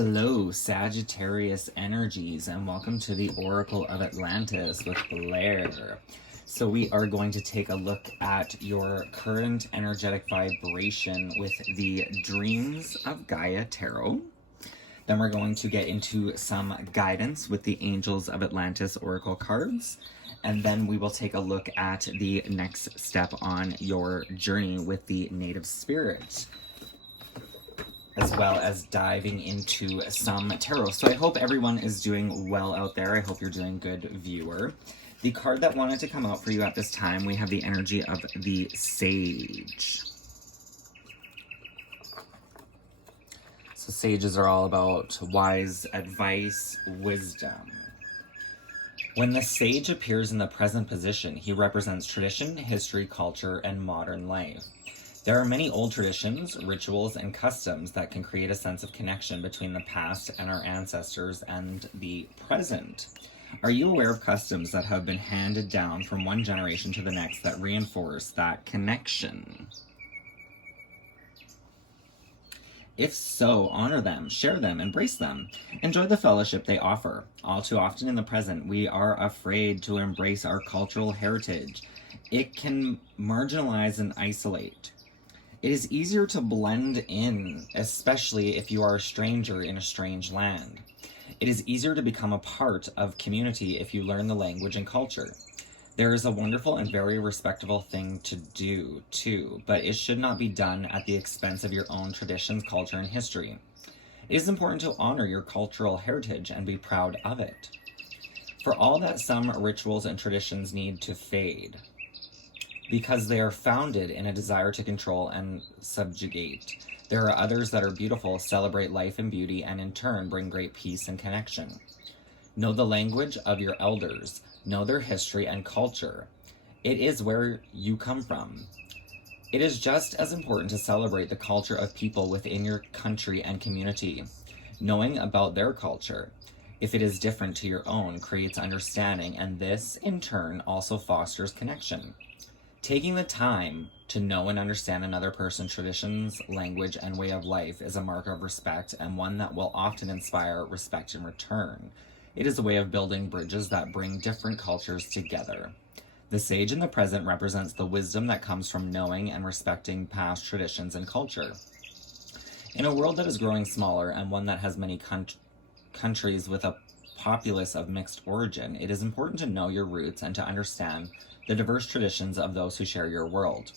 Hello, Sagittarius energies, and welcome to the Oracle of Atlantis with Blair. So we are going to take a look at your current energetic vibration with the Dreams of Gaia Tarot. Then we're going to get into some guidance with the Angels of Atlantis Oracle cards. And then we will take a look at the next step on your journey with the Native Spirit, as well as diving into some tarot. So I hope everyone is doing well out there. I hope you're doing good, viewer. The card that wanted to come out for you at this time, we have the energy of the Sage. So sages are all about wise advice, wisdom. When the sage appears in the present position, he represents tradition, history, culture, and modern life. There are many old traditions, rituals, and customs that can create a sense of connection between the past and our ancestors and the present. Are you aware of customs that have been handed down from one generation to the next that reinforce that connection? If so, honor them, share them, embrace them. Enjoy the fellowship they offer. All too often in the present, we are afraid to embrace our cultural heritage. It can marginalize and isolate. It is easier to blend in, especially if you are a stranger in a strange land. It is easier to become a part of community if you learn the language and culture. There is a wonderful and very respectable thing to do, too, but it should not be done at the expense of your own traditions, culture, and history. It is important to honor your cultural heritage and be proud of it. For all that, some rituals and traditions need to fade, because they are founded in a desire to control and subjugate. There are others that are beautiful, celebrate life and beauty, and in turn bring great peace and connection. Know the language of your elders. Know their history and culture. It is where you come from. It is just as important to celebrate the culture of people within your country and community. Knowing about their culture, if it is different to your own, creates understanding, and this, in turn, also fosters connection. Taking the time to know and understand another person's traditions, language, and way of life is a mark of respect, and one that will often inspire respect in return. It is a way of building bridges that bring different cultures together. The sage in the present represents the wisdom that comes from knowing and respecting past traditions and culture. In a world that is growing smaller and one that has many countries with a populace of mixed origin, it is important to know your roots and to understand the diverse traditions of those who share your world.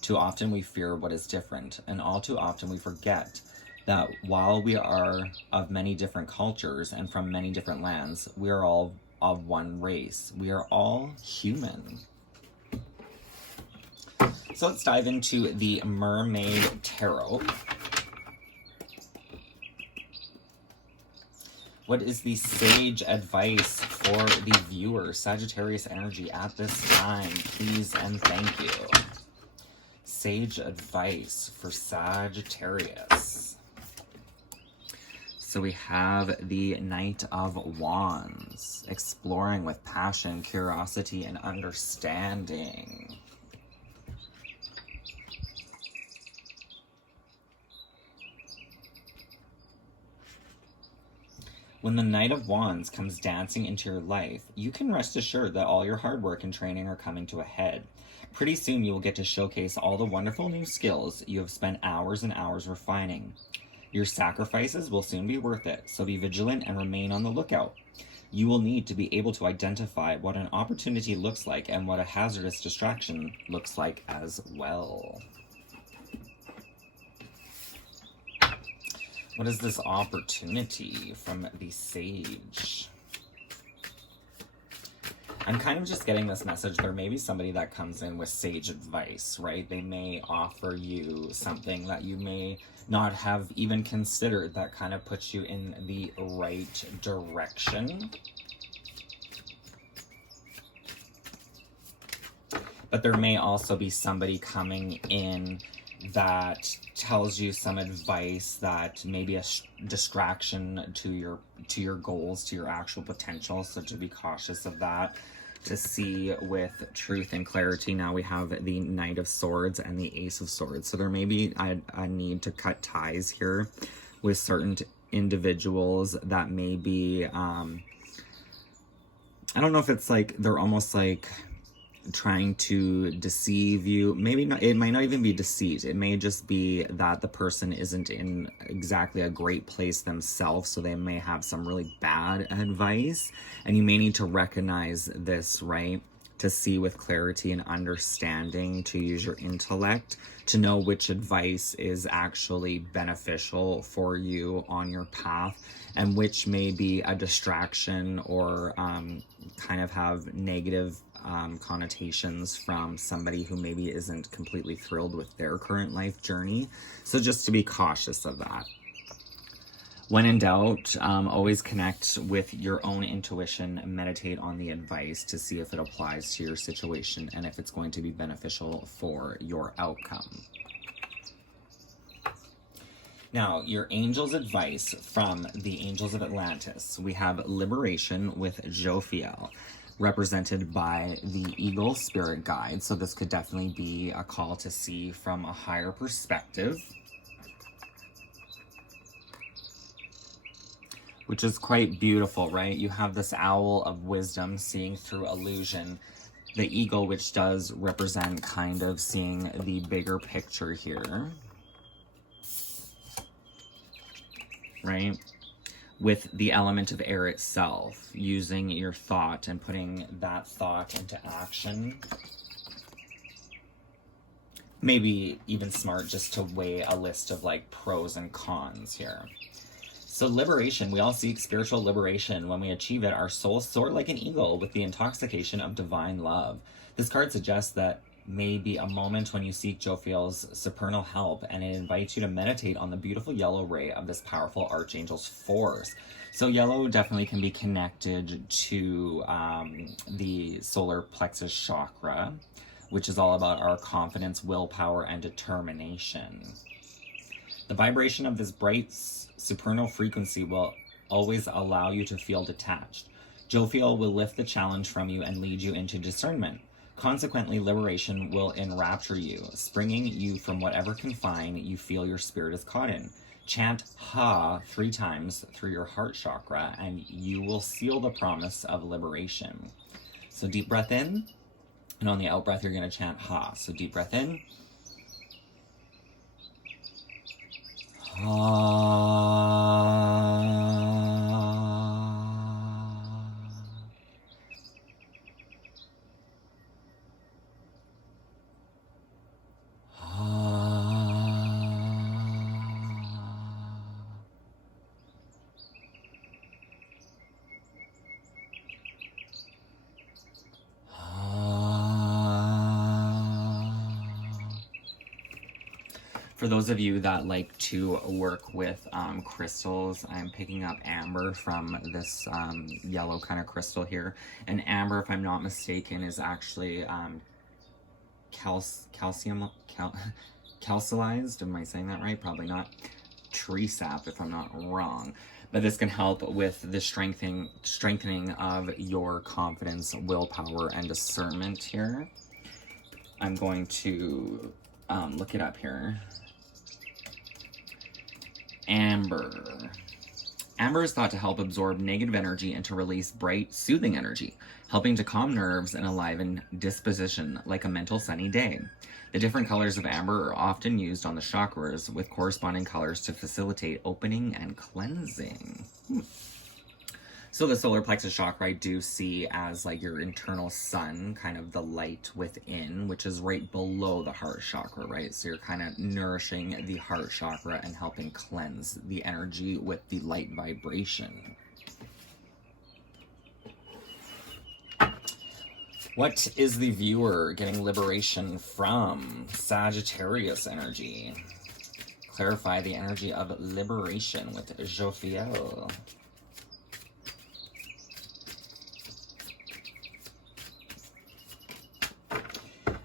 Too often we fear what is different, and all too often we forget that while we are of many different cultures and from many different lands, we are all of one race. We are all human. So let's dive into the Mermaid Tarot. What is the sage advice for the viewer? Sagittarius energy at this time, please and thank you. Sage advice for Sagittarius. So we have the Knight of Wands, exploring with passion, curiosity, and understanding. When the Knight of Wands comes dancing into your life, you can rest assured that all your hard work and training are coming to a head. Pretty soon you will get to showcase all the wonderful new skills you have spent hours and hours refining. Your sacrifices will soon be worth it, so be vigilant and remain on the lookout. You will need to be able to identify what an opportunity looks like and what a hazardous distraction looks like as well. What is this opportunity from the Sage? I'm kind of just getting this message. There may be somebody that comes in with sage advice, right? They may offer you something that you may not have even considered that kind of puts you in the right direction. But there may also be somebody coming in that tells you some advice that may be a distraction to your goals, to your actual potential. So to be cautious of that. To see with truth and clarity, now we have the Knight of Swords and the Ace of Swords. So there may be a need to cut ties here with certain individuals that may be, I don't know if it's like, they're almost like trying to deceive you. Maybe not, it might not even be deceit. It may just be that the person isn't in exactly a great place themselves, so they may have some really bad advice, and you may need to recognize this, right? To see with clarity and understanding, to use your intellect to know which advice is actually beneficial for you on your path, and which may be a distraction or kind of have negative connotations from somebody who maybe isn't completely thrilled with their current life journey. So just to be cautious of that. When in doubt, always connect with your own intuition, meditate on the advice to see if it applies to your situation and if it's going to be beneficial for your outcome. Now, your angel's advice from the Angels of Atlantis. We have liberation with Jophiel, represented by the eagle spirit guide. So this could definitely be a call to see from a higher perspective, which is quite beautiful, right? You have this owl of wisdom seeing through illusion. The eagle, which does represent kind of seeing the bigger picture here, right? With the element of air itself, using your thought and putting that thought into action. Maybe even smart just to weigh a list of like pros and cons here. So liberation, we all seek spiritual liberation. When we achieve it, our souls soar like an eagle with the intoxication of divine love. This card suggests that may be a moment when you seek Jophiel's supernal help, and it invites you to meditate on the beautiful yellow ray of this powerful archangel's force. So yellow definitely can be connected to the solar plexus chakra, which is all about our confidence, willpower, and determination. The vibration of this bright supernal frequency will always allow you to feel detached. Jophiel will lift the challenge from you and lead you into discernment. Consequently, liberation will enrapture you, springing you from whatever confine you feel your spirit is caught in. Chant Ha 3 times through your heart chakra, and you will seal the promise of liberation. So deep breath in, and on the out breath, you're going to chant Ha. So deep breath in. For those of you that like to work with crystals, I'm picking up amber from this yellow kind of crystal here. And amber, if I'm not mistaken, is actually calcialized. Am I saying that right? Probably not. Tree sap, if I'm not wrong. But this can help with the strengthening of your confidence, willpower, and discernment here. I'm going to look it up here. Amber. Amber is thought to help absorb negative energy and to release bright, soothing energy, helping to calm nerves and enliven disposition like a mental sunny day. The different colors of amber are often used on the chakras with corresponding colors to facilitate opening and cleansing. So the solar plexus chakra I do see as like your internal sun, kind of the light within, which is right below the heart chakra, right? So you're kind of nourishing the heart chakra and helping cleanse the energy with the light vibration. What is the viewer getting liberation from? Sagittarius energy. Clarify the energy of liberation with Jophiel.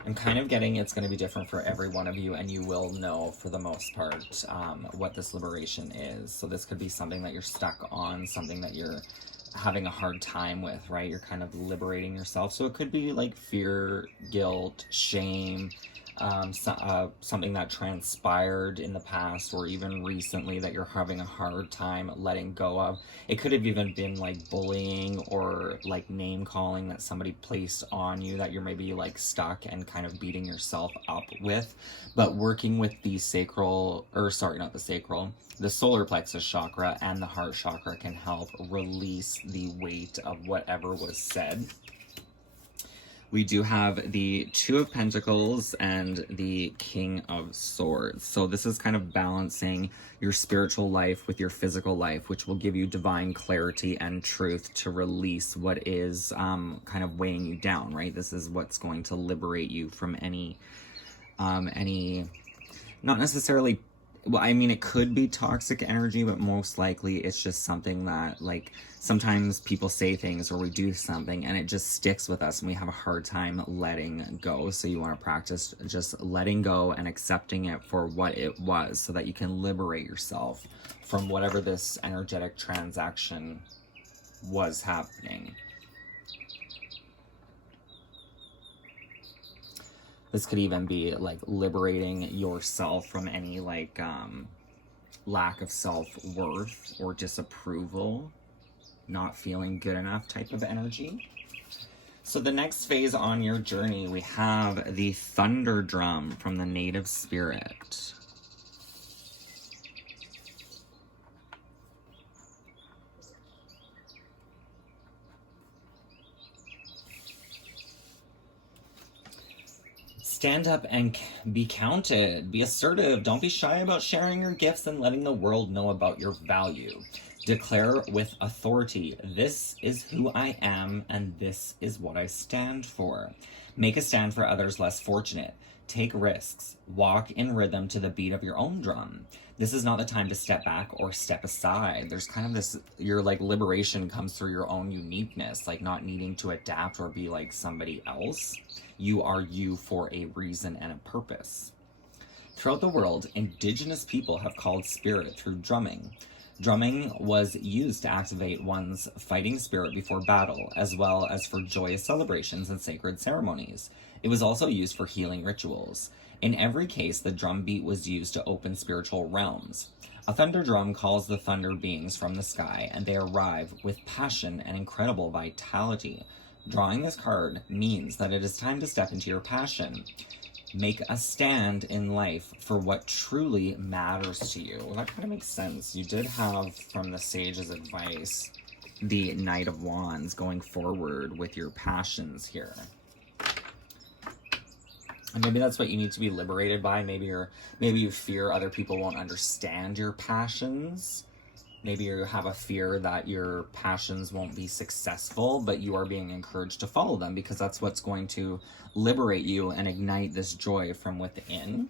I'm kind of getting it's going to be different for every one of you, and you will know for the most part what this liberation is. So this could be something that you're stuck on, something that you're having a hard time with, right? You're kind of liberating yourself. So it could be like fear, guilt, shame, something that transpired in the past or even recently that you're having a hard time letting go of. It could have even been like bullying or like name calling that somebody placed on you that you're maybe like stuck and kind of beating yourself up with. But working with the sacral, or sorry, not the sacral, the solar plexus chakra and the heart chakra can help release the weight of whatever was said. We do have the Two of Pentacles and the King of Swords. So this is kind of balancing your spiritual life with your physical life, which will give you divine clarity and truth to release what is kind of weighing you down, right? This is what's going to liberate you from any, not necessarily, well, I mean, it could be toxic energy, but most likely it's just something that, like, sometimes people say things or we do something and it just sticks with us and we have a hard time letting go. So you want to practice just letting go and accepting it for what it was so that you can liberate yourself from whatever this energetic transaction was happening. This could even be like liberating yourself from any like lack of self-worth or disapproval, not feeling good enough type of energy. So the next phase on your journey, we have the thunder drum from the native spirit. Stand up and be counted. Be assertive. Don't be shy about sharing your gifts and letting the world know about your value. Declare with authority, this is who I am and this is what I stand for. Make a stand for others less fortunate. Take risks. Walk in rhythm to the beat of your own drum. This is not the time to step back or step aside. There's kind of this, your like liberation comes through your own uniqueness, like not needing to adapt or be like somebody else. You are you for a reason and a purpose. Throughout the world, indigenous people have called spirit through drumming. Drumming was used to activate one's fighting spirit before battle, as well as for joyous celebrations and sacred ceremonies. It was also used for healing rituals. In every case, the drum beat was used to open spiritual realms. A thunder drum calls the thunder beings from the sky, and they arrive with passion and incredible vitality. Drawing this card means that it is time to step into your passion. Make a stand in life for what truly matters to you. Well, that kind of makes sense. You did have, from the Sage's advice, the Knight of Wands going forward with your passions here. And maybe that's what you need to be liberated by. Maybe you fear other people won't understand your passions. Maybe you have a fear that your passions won't be successful, but you are being encouraged to follow them because that's what's going to liberate you and ignite this joy from within.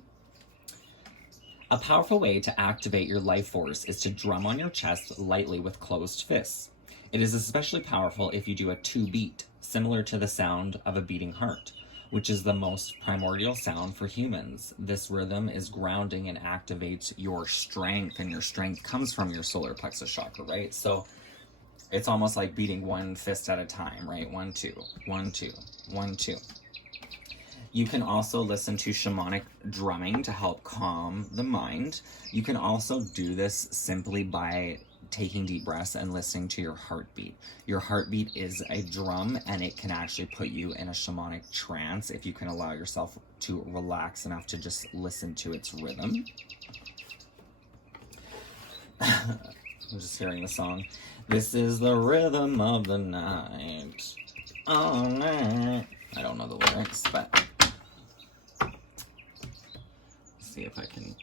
A powerful way to activate your life force is to drum on your chest lightly with closed fists. It is especially powerful if you do a 2-beat, similar to the sound of a beating heart, which is the most primordial sound for humans. This rhythm is grounding and activates your strength, and your strength comes from your solar plexus chakra, right? So it's almost like beating one fist at a time, right? 1, 2, 1, 2, 1, 2. You can also listen to shamanic drumming to help calm the mind. You can also do this simply by taking deep breaths and listening to your heartbeat. Your heartbeat is a drum, and it can actually put you in a shamanic trance if you can allow yourself to relax enough to just listen to its rhythm. I'm just hearing the song. This is the rhythm of the night. All night. I don't know the lyrics, but let's see if I can.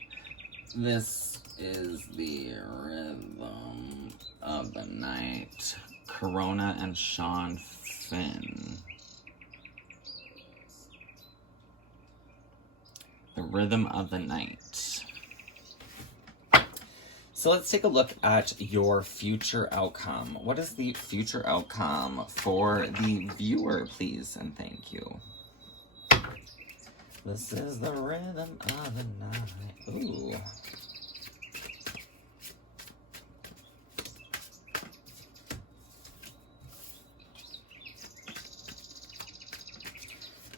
This is the rhythm of the night. Corona and Sean Finn. The rhythm of the night. So let's take a look at your future outcome. What is the future outcome for the viewer, please? And thank you. This is the rhythm of the night. Ooh.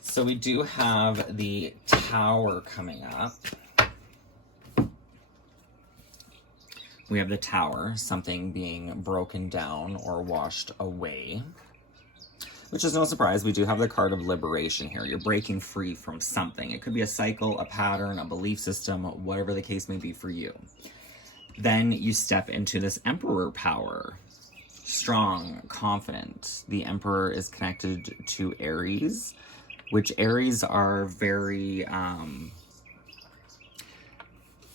So we do have the Tower coming up. We have the Tower, something being broken down or washed away. Which is no surprise, we do have the card of liberation here. You're breaking free from something. It could be a cycle, a pattern, a belief system, whatever the case may be for you. Then you step into this Emperor power. Strong, confident. The Emperor is connected to Aries, which Aries are very,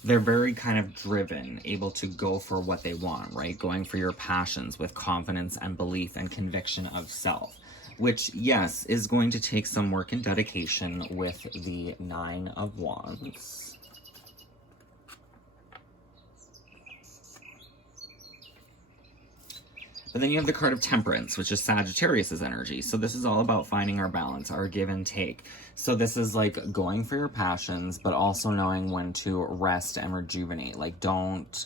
they're very kind of driven, able to go for what they want, right? Going for your passions with confidence and belief and conviction of self. Which, yes, is going to take some work and dedication with the 9 of Wands. But then you have the card of Temperance, which is Sagittarius's energy. So this is all about finding our balance, our give and take. So this is like going for your passions, but also knowing when to rest and rejuvenate. Like don't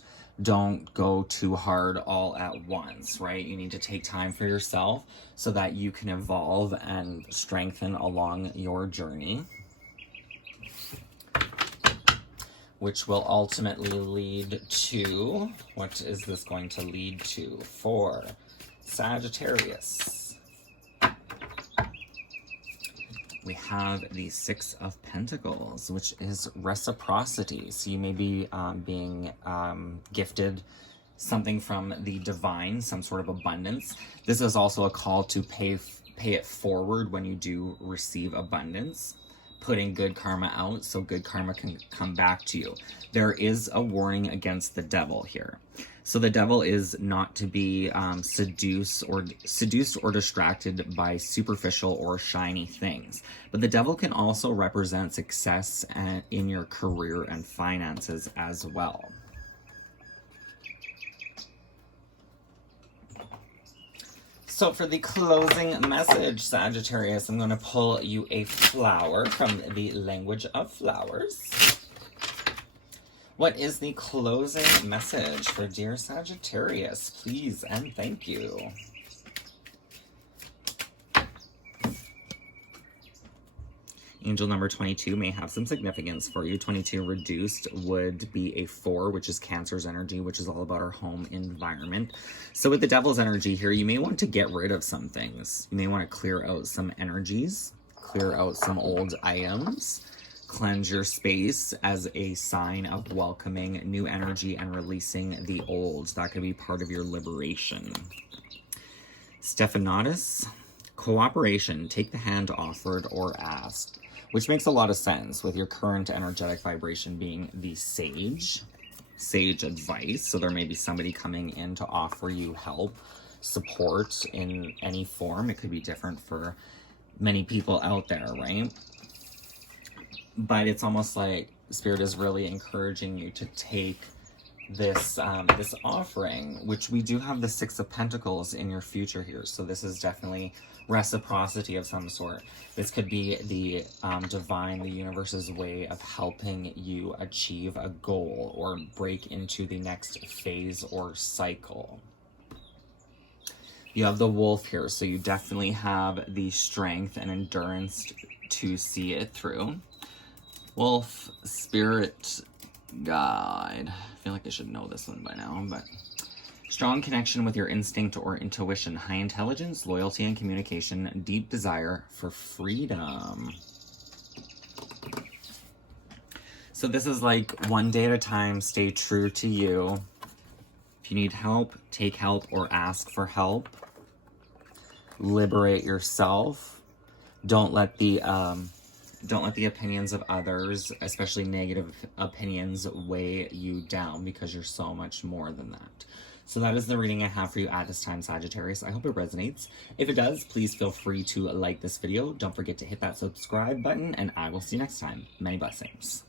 go too hard all at once, right? You need to take time for yourself so that you can evolve and strengthen along your journey, which will ultimately lead to, what is this going to lead to for Sagittarius? We have the 6 of Pentacles, which is reciprocity. So you may be being gifted something from the divine, some sort of abundance. This is also a call to pay it forward when you do receive abundance, putting good karma out so good karma can come back to you. There is a warning against the devil here. So the devil is not to be seduced or distracted by superficial or shiny things. But the devil can also represent success in your career and finances as well. So for the closing message, Sagittarius, I'm going to pull you a flower from the language of flowers. What is the closing message for dear Sagittarius? Please and thank you. Angel number 22 may have some significance for you. 22 reduced would be a 4, which is Cancer's energy, which is all about our home environment. So with the devil's energy here, you may want to get rid of some things. You may want to clear out some energies, clear out some old items, cleanse your space as a sign of welcoming new energy and releasing the old. That could be part of your liberation. Stephanatus, cooperation, take the hand offered or asked, which makes a lot of sense with your current energetic vibration being the sage advice. So there may be somebody coming in to offer you help, support in any form. It could be different for many people out there, right? But it's almost like Spirit is really encouraging you to take this this offering, which we do have the 6 of Pentacles in your future here. So this is definitely reciprocity of some sort. This could be the divine, the universe's way of helping you achieve a goal or break into the next phase or cycle. You have the Wolf here, so you definitely have the strength and endurance to see it through. Wolf, Spirit, Guide. I feel like I should know this one by now, but strong connection with your instinct or intuition, high intelligence, loyalty and communication, deep desire for freedom. So this is like one day at a time, stay true to you. If you need help, take help or ask for help. Liberate yourself. Don't let the opinions of others, especially negative opinions, weigh you down, because you're so much more than that. So that is the reading I have for you at this time, Sagittarius. I hope it resonates. If it does, please feel free to like this video. Don't forget to hit that subscribe button, and I will see you next time. Many blessings.